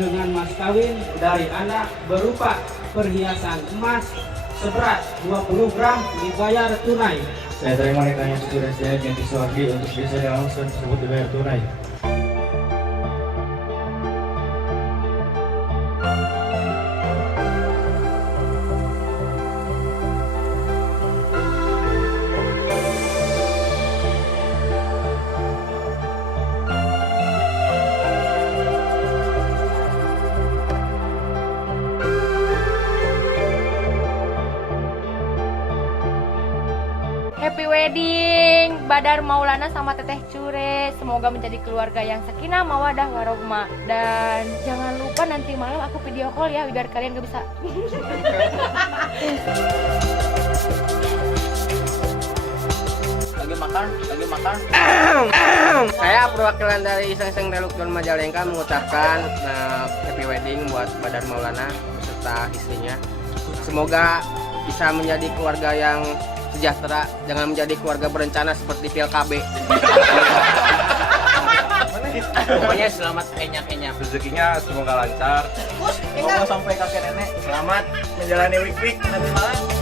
dengan mas kawin dari anak berupa perhiasan emas seberat 20 gram dibayar tunai. Saya terima nikahnya cucu dan saya Ganti Suwardi untuk bisa langsung tersebut dibayar tunai. Happy wedding Badar Maulana sama Teteh Cure. Semoga menjadi keluarga yang sakinah mawadah warohmah. Dan jangan lupa nanti malam aku video call ya biar kalian gak bisa. Lagi makan. Saya perwakilan dari Iseng-Iseng Relukton Majalengka mengucapkan happy wedding buat Badar Maulana beserta istrinya. Semoga bisa menjadi keluarga yang sejahtera, jangan menjadi keluarga berencana seperti PLKB. Pokoknya selamat enyap-enyap. Rezekinya semoga lancar. Semoga sampai kakek nenek selamat menjalani week nanti malam.